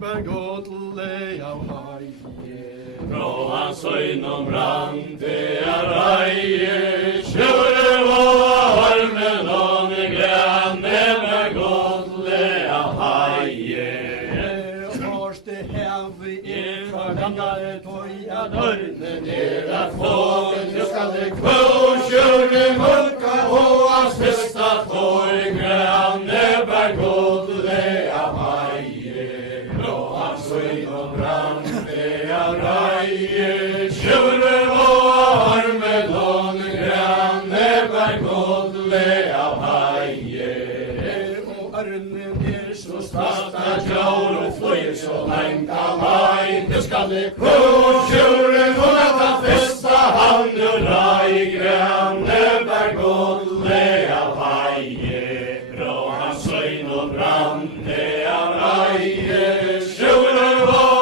bergodle av haie. Fra hans øyne brant det reie, kjøre og armen og grønne bergodle av haie. Årste heve fra gamle tøya dørne ned at få, det skal det kvå, kjøre mørka og hans festa tår, grønne bergodle av haie. Fra hans øyne brant det reie, kjøre og armen og grønne bergodle av haie. Og armen så Stasta kjør og fløyer så lengt av mai, det skal det kvå, kjøre og ta festa han og rai, grønne bergodle av haie. Fra hans øyne og brant det av reie, kjøre og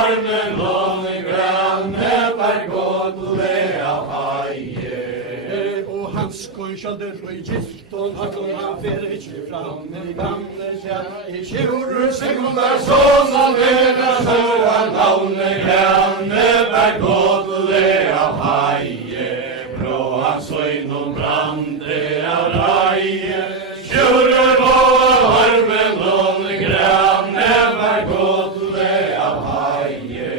armen og grønne bergodle av haie. Og hans skjønner og gift og han fer ikke fram med gamle kjær. I kjører Sekundar sånn av vera søra navne grønne bergodle av haie. Fra hans øyne brant det av reie, kjører og armen og grønne bergodle av haie.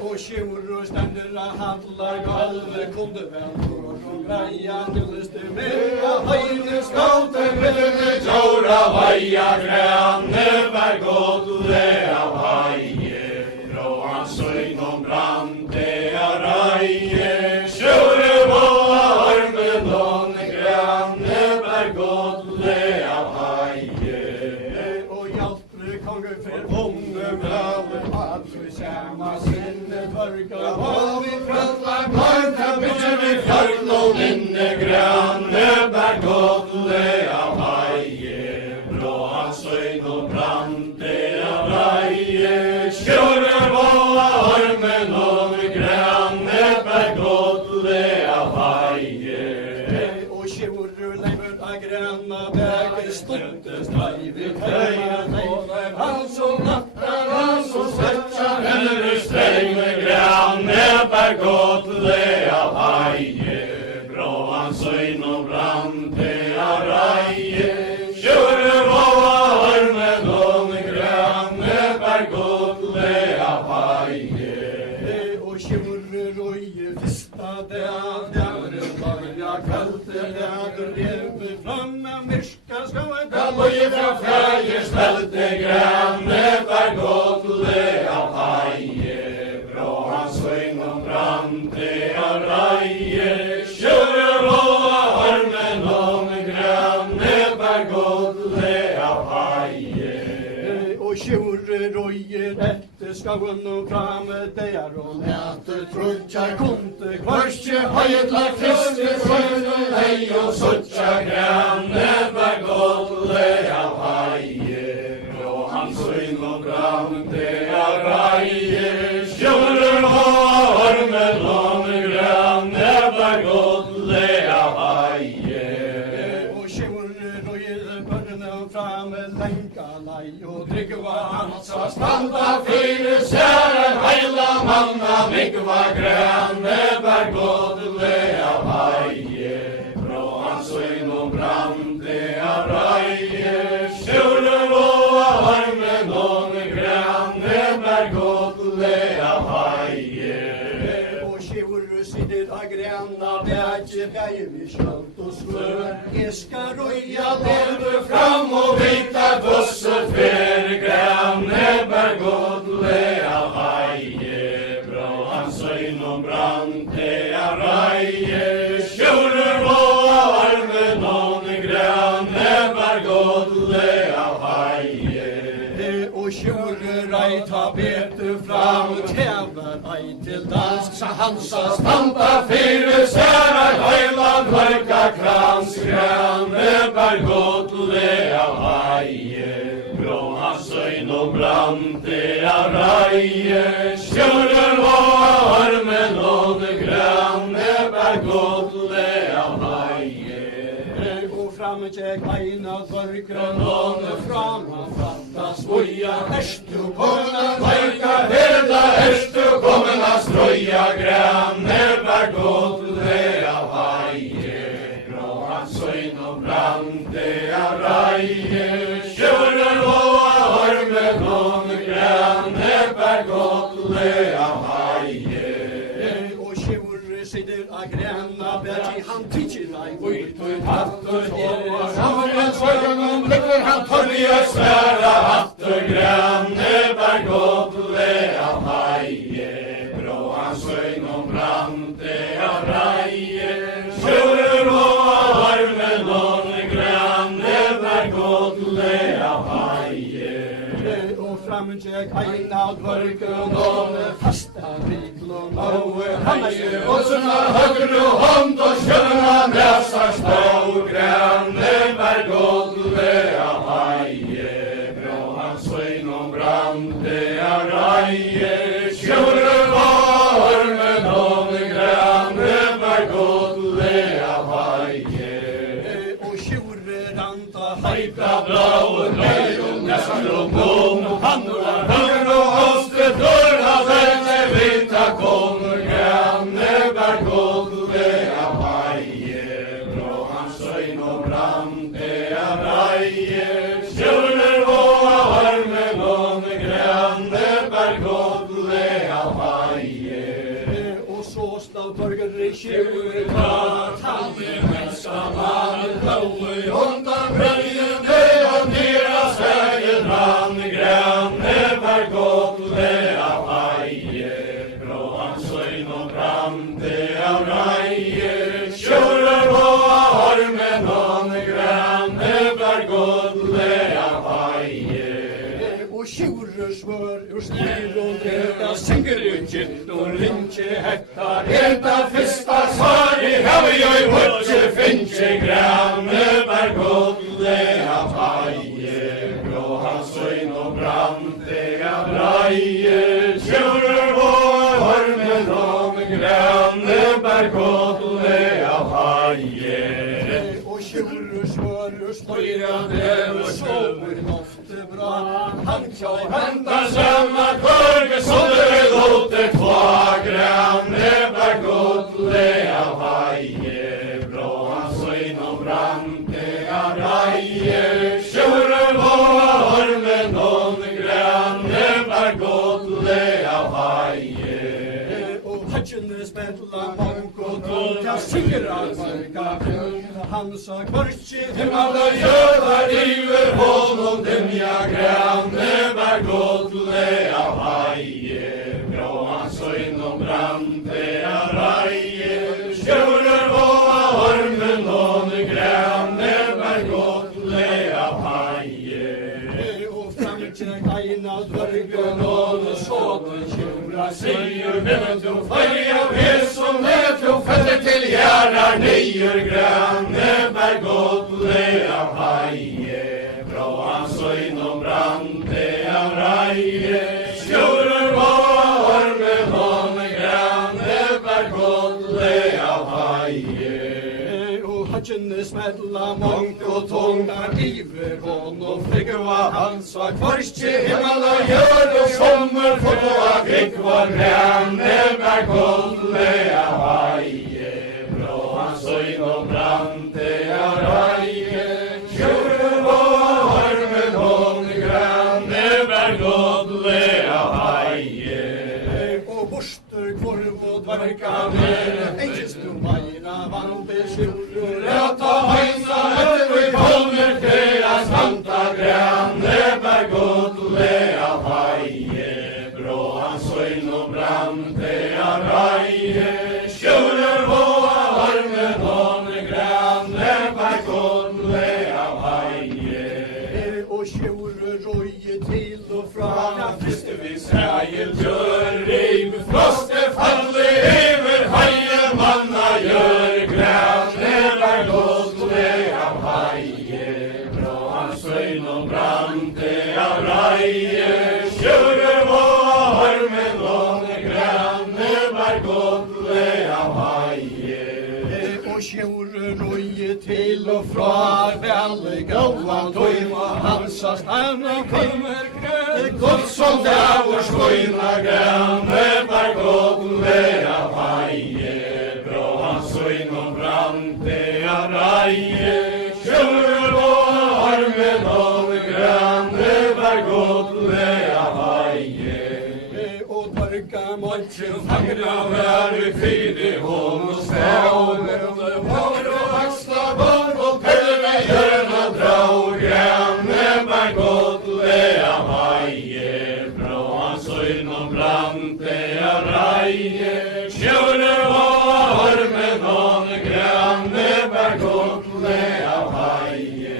Og kjører stender av handler galve kunde vel og greia nilleste med av heine Skauten ville tjåra veia grønne bergodle av haie. Fra hans øyne brant det av reie, kjøre og armen og grønne bergodle av haie. Og hjelper konger for unge brave at vi samme sinne tørka og vi frøtla Kvarta bytter vi fjørn og minne grønne bergodle av haie. Fra hans øyne brant det av reie, kjøre og armen og grønne bergodle av haie. Og kjører lever av grønna berge stunde streive køyene han som natter han som svetter Eller strenge grønne bergodle av haie. Fra hans øyne brant det av reie, kjøre og armen og grønne bergodle av haie. Og kjører og i fista det av dæren varja kalte dager leve fram av myrka skoet Galloje fra fjæger stelte grønne bergodle av haie. Fra hans øyne brant det av reie, kjøre og armen og grønne bergodle av haie. Og kjører og i rette skauen og fram der og næte trutja kunde Kvarskje høytla kristne frøyne hei og suttja grønne bergodle av haie. Fra hans øyne brant det av reie, kjøre og armen og grønne bergodle av haie. Og kjører og i børne fram lenka lei og drikva hansa Standa fire særen heila manna mikva grønne bergodle av haie. Fra hans øyne brant det av reie, kjøre og armen og grønne bergodle av haie. Og kjører sitter av grønna berge vi skjønt og slør jeg skal røya Leve fram og vita dosse fer grønne bergodle av haie. Fra hans øyne brant det av reie, kjøre og armen og grønne bergodle av haie. Og kjører ei ta bete fram tæver ei til dansk sa hansa Standa fire særen heila mørka krans grønne bergodle av haie. Fra hans øyne brant det av reie, kjøre og armen og grønne bergodle av haie. Og fram tjekk eina dørkren og fram og fatta svoja. Erst du på katter gir. Sammen sorgen blikker han tørlige svære hatter Grønneberg godle av heie. Brå han søgn brante av reie. Kjører og armen og Grønneberg godle av heie. Og framtjekk ein av dvørken og fasta riklån og Han og sånne høyre hånd og kjønna næsar stå Grønneberg godle av heie. Brå han søgn brante av reie. Kjører og armen og Grønneberg godle av heie. og sjore ranta Heita blå løy og næsar og kom. Han var høyre og høste dørna vente vita kom. Grønneberg godle av heie. Brå han søgn brante av reie. Kjører og armen og Grønneberg godle av heie. og så skal borger i sjore Talle menneska mann blåi undan brøyen og nera svergen rann Grønneberg godle av heie. Brå han søgn brante av reie. Kjører og armen og Grønneberg godle av heie. og sjore svør ur styr og dreta synger ikke og ringe hektar Eta fyrsta svar I havi og hutje finnje Grønneberg godle av heie. Brå han søgn brante av reie. Kjører og armen og Grønneberg godle av heie. og sjore svør ur styr og sover ofte bra han kjær Henta samma korge sånne låte kva Grønneberg godle av heie. Brå han søgn brante av reie. Kjører og armen og Grønneberg godle av heie. og hatjene spetla monk og tolka synger av marka han sa kvartje Alla jøvar iver honum demja Grønneberg godle av heie. Brå han søgn brante av reie. Kjører og armen og Grønneberg godle av heie. og framtjekk ein av dvørken og sånne sjora Sier vet du ferie av hes som vet du fette til gjerrar nyer Grønneberg godle av heie. Brå han søgn brante av reie. Kjører og armen og Grønneberg godle av heie. og hatjene spetla monk og tolka iver hon og frigva han sa kvartje Himmel og jord og sommer for å kvikva Grønneberg godle av heie. Brå han søgn brante av reie. Kjører og armen og Grønneberg godle av heie. og borster kvorv og dverka engelsk du meira vante sjore Rata heisa etter vi kommer til a stanta Grønneberg godle av heie. Brå han søgn brante av reie. Kjører og armen og Grønneberg godle av heie. og sjore roje til og fra Fyrste vi seier gjør riv, froste falle iver heie manna gjør Grønneberg godle av heie. Brå han søgn brante av reie. Kjører og armen og Grønneberg godle av heie. og sjore roje til og fra vel gauan tøyma hansa stanna kommer Gott som davor skoina Grønneberg godle av heie. Brå han søgn brante av reie. Kjører og armen og Grønneberg godle av heie. og dverka måltje Fagra vær i fire hånd og stav. Hår og aksla bar hjørna drau grønne bær godlega haie, fra hans øyne brante jeg reie, sjøre var med noen grønne bær godlega haie.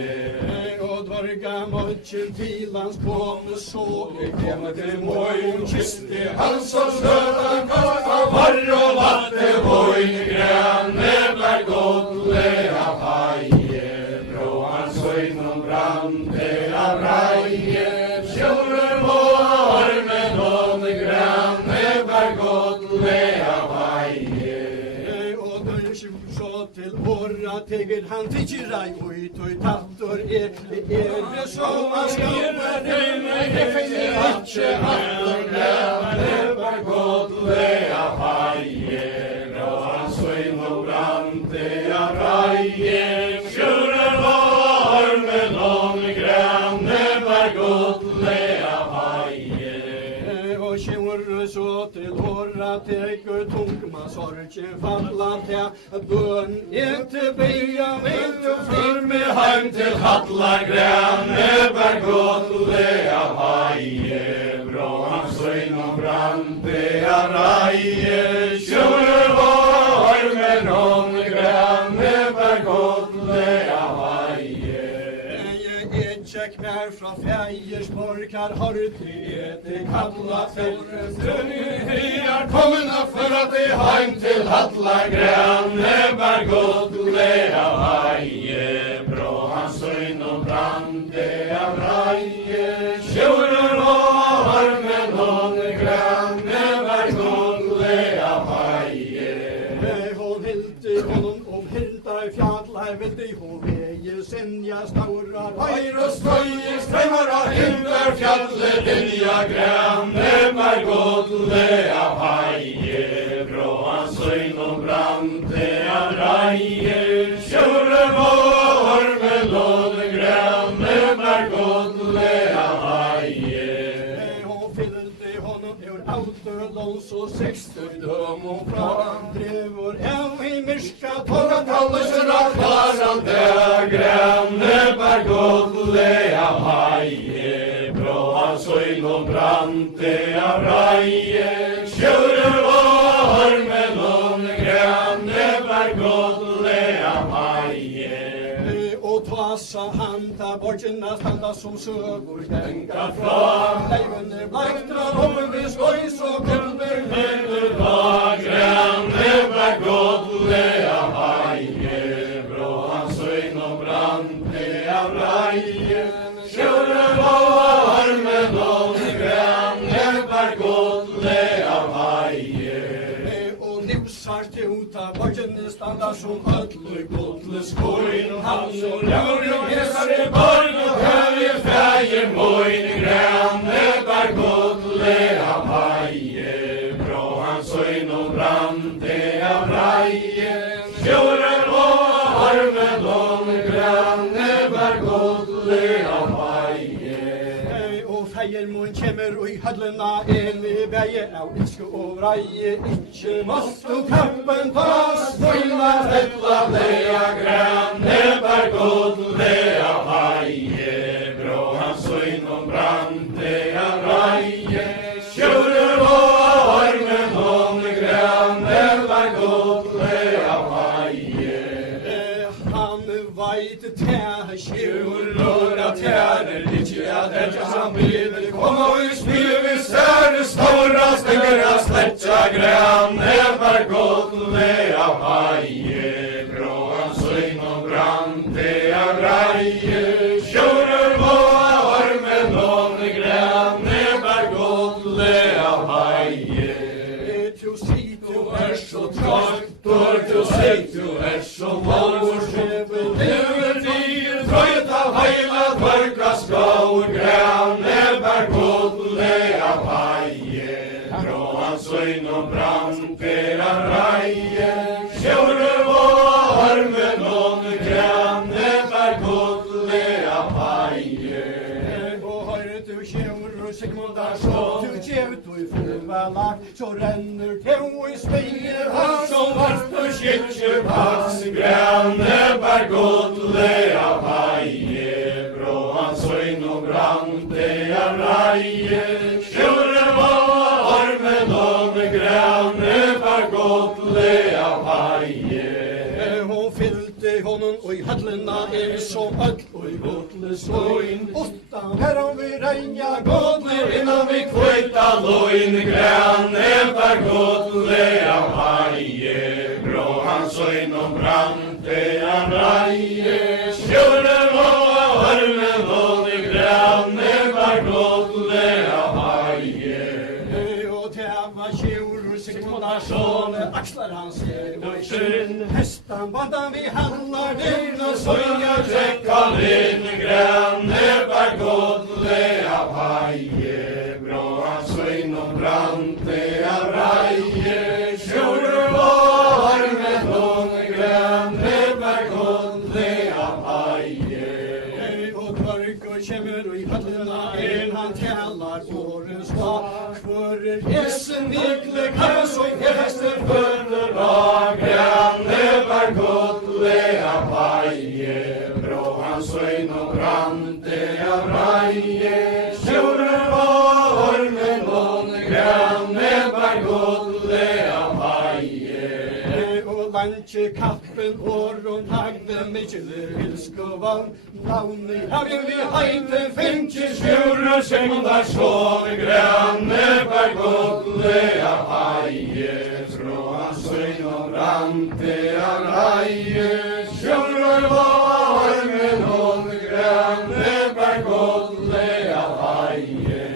Og dvarga måtte til hans kone så, jeg kommer til morgen kiste hans og støtta kaka Var og vatte voin grønne bær godlega haie, fra hans øyne brante jeg reie, sjøre var med noen grønne bær godlega haie. Og den så til åra teger han tikkir ei ut og tattor det som han skriver Ikke hatten grønne bær godlega haie, fra hans øyne brante jeg reie, sjøre var med noen grønne bær godlega haie. Og kjemur så til åra teger tungma sorgen falla til bøn ikke beia vilt og Flyr med heim til Halla grønne bær godlega haie, fra hans øyne brante jeg reie, sjøre var med noen grønne bær godlega haie. Jeg tjekk mer fra Feiersborg har hørt det kalla Vi er kommet for at de heim til Halla grønne bær godlega haie, fra hans øyne brante jeg reie, sjøre var med noen grønne bær godlega haie. Hon hilti honom hildar fjallar vildi hon vegi sinja stóra Høyr og støye strømmer av hinder fjallet linja grønne bær godlega haie, fra hans øyne brante jeg reie, sjøre var med noen grønne bær godlega haie. Hon fyllte honom ur autolås og 60 døm og fra drevor av i myrska tåga Kalleser av klarande grønne bær godlega haie, fra hans øyne brante jeg reie, sjøre var med noen grønne bær godlega haie. Og tassa handa borgina standa som søgur Tenka fra leivene blektra vi skois og kulver Hever var grønne bær godlega haie, fra hans øyne brante jeg reie, sjøre var med noen grønne bær godlega haie. og nipsar stjota borgina standa som öllu gullu skoin hans og Rjør og hesar i borg og høye feie moin grønne bær godlega haie, fra hans øyne brante jeg reie, sjøre var med noen grønne bær godlega haie. og feier mun kjemur og i høllina inn i beie av ilske og vreie ikkje mast og kampen tas Moina fella leia grønne bær godlega haie, fra hans øyne brante jeg reie, sjøre var med noen grønne bær godlega haie. Han veit tæ skjur Låra tjærer ikke at etja som bider Komma og spille vi sære stora styggere sletja grønne bær godlega haie, fra hans øyne brante jeg reie, sjøre var med noen grønne bær godlega haie. Tu sit du Så traktor til seg du så valgård lever tid trøyt av heila tørka skår grønne bær godlega haie, fra hans øyne brante jeg reie, sjøre var med noen grønne bær godlega haie. og har du du kjører Sigmundar så du kjører du forvelar så renner to I speier han som vart og skikker pass Grønne bær godle av heie Brå han søgn og brante av reie Kjøre var armen og grønne bær godle av heie Hon fyllte honom og I hallena som öll og I godle slåin Åttan her om vi reia godle Innan vi kvita loin grønne bær godle av heie Brå han søgn og brante av reie Kjøre var armen og grønne bær godle av heie Og tæva kjur Sigmundar son axlar han seg og kjøren hestan bandan vi hallar den og Søgna trekkan inn grønne bær godle av heie Brå han søgn og brante av reie Kjøre var armen og grønne bær godle av heie og Dvørgur kjemur og I hallena han tjallar årens dag Kvører hesen vikle karas og hester Fønner av grønne bær godle av heie Brå han søgn og brante av reie Kjøre var armen og grønne bær godle av heie og lantje kappen åron hagde mykjeler vilskovan navni havje vi heite fengtje Kjøre Sigmundar son grønne bær godle av heie Brå han søgn og brante av reie Kjøre var armen og grønne bær godle av heie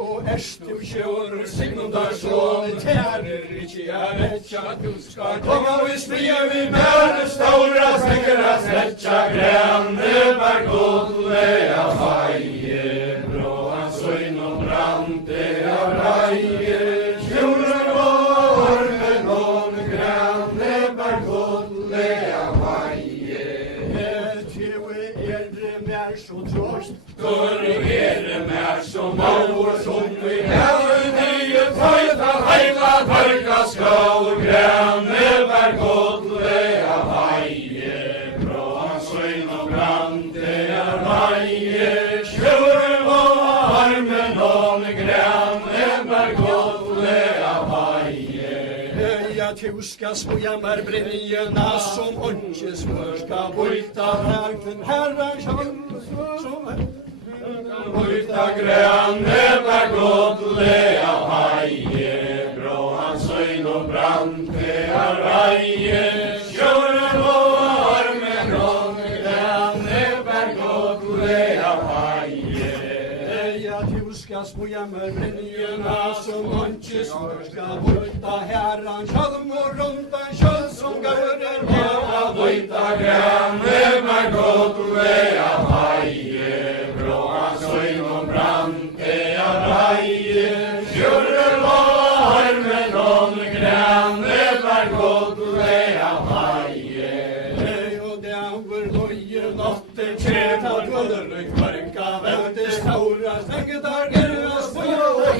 og erstu kjør Sigmundar son tærer ikkje retja du skal Konga vi stria vi mære stora stekkera stretja grønne bær godle av heie Brå han søgn og brante av reie Kjøre var armen og grønne bær godle av heie mer så trost Gørre mer som maur som vi hever nye tøyta heila tørka skål grønne bær godle av heie Brå han søgn og brante av reie Kjøre var armen og grønne bær godle av heie ja tu skal svoja mer brenjena som ånke smørska bøyta verken herran som Bøyta grønne bær godle av heie Brå han søgn og brante av reie Kjøre var armen og grønne bær godle av heie ja tu skal svoja mer brenjena som ånke smørska bøyta herran kjalm og rundan kjøl som gører Av bøyta grønne bær godle av heie Brå han søgn og brante av reie Kjøre var armen og grønne bær godle av heie og det var løye natten tjena dvøllerøy kvarka velte staura stengetar gerras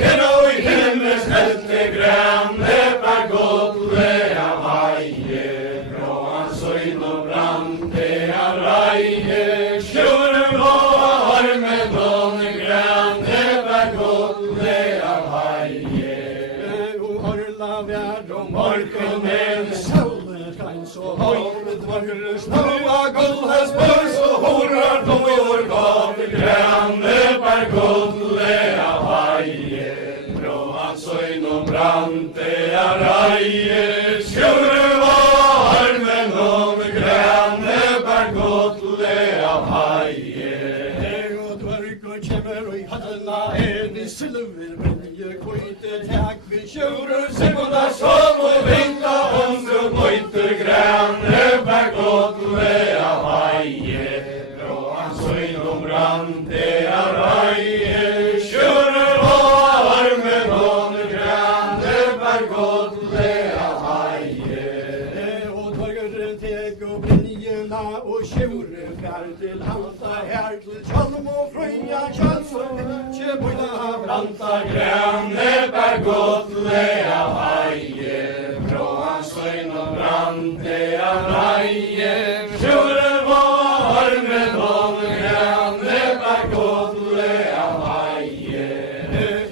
Gera og himmels helte grønne bær godle av heie Brå han søgn og brante av reie Kjøre var armen og grønne bær godle av heie og orla vær og morgen men solen skein så høyt dvørre snøa gullhest børs og Horar tår gav grønne bær godle av heie Brå han søgn og brante av reie Kjøre var armen og grønne bær godle av heie og dvørre kjemmer og I hallena vi silver brenje kvite takk vi kjører Sigmundar Som og vinta omstru møyter grønne bær godle av heie Brå han søgn og brante av reie Kjøre var armen og grønne bær godle av heie og dvørre teg og brenjena og kjører fær til halta her til kjalm og frøya kjøl som lanta grønne bær godlega heie, bråan søgn og brante av reie, sjore var med noen grønne bær godlega heie.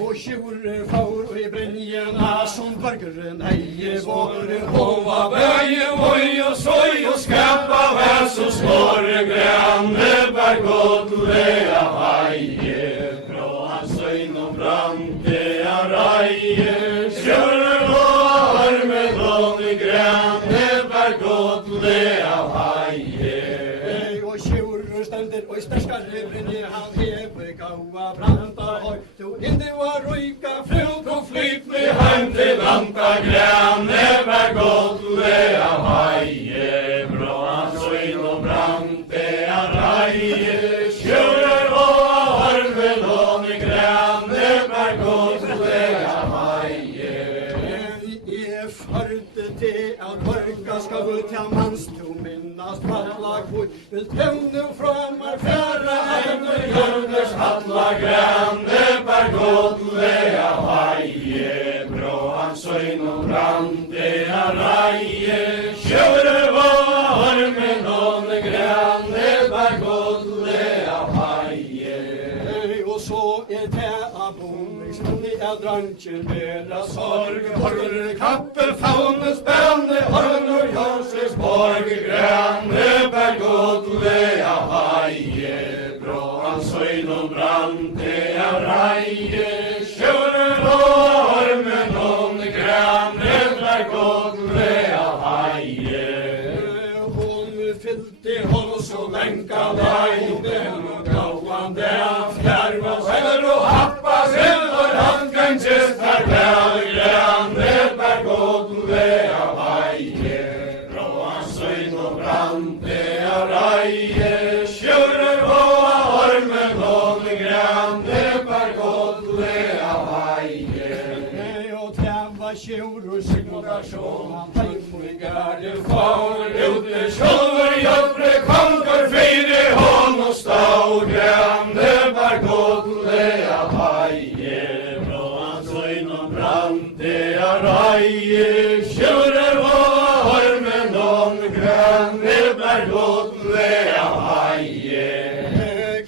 Og sjore faur og i brenjena som borgeren heie våre Hova bøye, oi og soi og skappa væs og skåre grønne bær godlega heie, bråan søgn og brante av reie, sjøre var med noen grønne bær godlega heie. Og sjore stendir og i sterskare brenje han heve gaua branda høy to indi var roika frut og flyt Vi heim til lanta grønne bær godlega heie, bråan søgn og brante av reie, sjøre var med noen grønne bær godlega heie. Jeg førte til at borga skal ut til manns to minnast falla kvot vil tevne framar fjæra heimur Hjørners halla grønne bær godlega heie, bråan søgn og brante av reie, sjøre var med noen grønne bær godlega heie. Og så det av boningstunni av drangen vera sorg horver kappe faune spenne horver jønses Borg grønne bær godlega heie, bråan søgn og brante av reie, sjøre var med noen grønne bær godlega heie. Hon fyllte hos og lenka deg den og gauan der fjärva Sæver og happa silver han kan kjist her bær grønne bær godlega heie, bråan søgn og brante av reie, sjøre var med noen grønne bær godlega heie. og tæva sjur og signasjon han heim i gærde Far ute sjølver jøpre konker fire hånd og stau grønne bær godlega heie, bråan søgn og brante av reie, sjøre var med noen grønne bær godlega heie.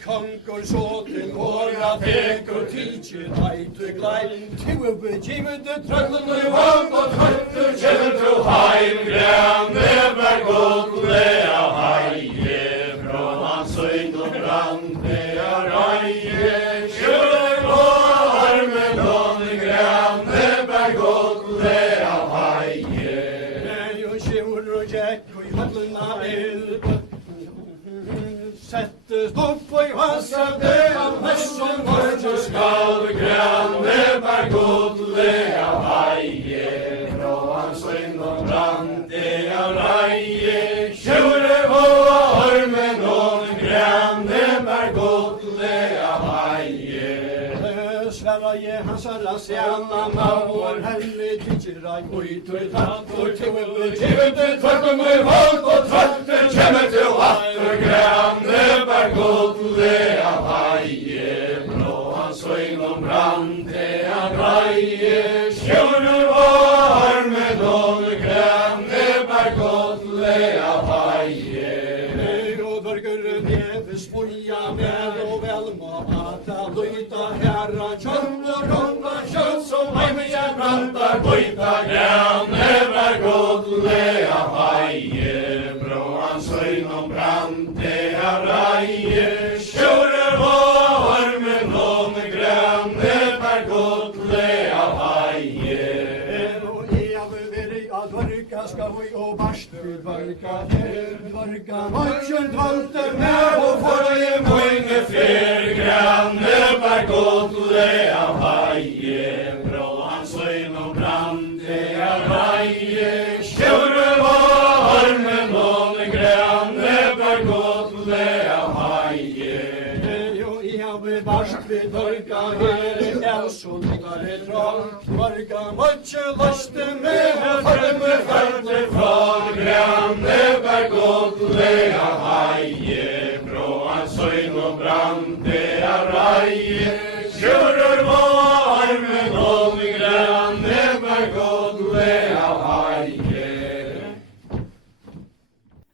Konkur så til våra tekur tidsi heitu glein tu begivet trøllun Og vant og trøtter kjenner til heim grønne bær godlega heie, bråan søgn og brante av reie, sjøre var med noen grønne bær godlega heie. og sjur og jekk og i halluna elbe settest opp og i vassa det av messun Så skal grønne bær godlega heie, bråan søgn og brante av reie, sjøre var med noen grønne bær godlega heie. Sverra je hans alla sjæla mavor hellig tidsirai oi tøy tatt og tøy Givet tvørtum i våld og tvørter kjemmer til vatter grønne bær godlega heie, bråan søgn og brante av reie, sjøre var med noen grønne bær godlega heie. og dørgur neve spoja med og velma at luita herra kjønn og rånda kjønn som heim i Brantar boita grønne bær godlega heie, bråan søgn og brante av reie, sjøre var med noen grønne bær godlega heie. og jeg vil være at dørga skal vi og barstu dørga her dørga møtjen dvalte med og Forrige moinge fer grønne bær godlega heie, bråan søgn og brante av reie, sjøre var med noen grønne bær godlega heie. og jeg vil barst vi dørga her så ligger det troll dørga møtjen laste med og farme Farte fra grønne bær godlega heie, bråan søgn og brante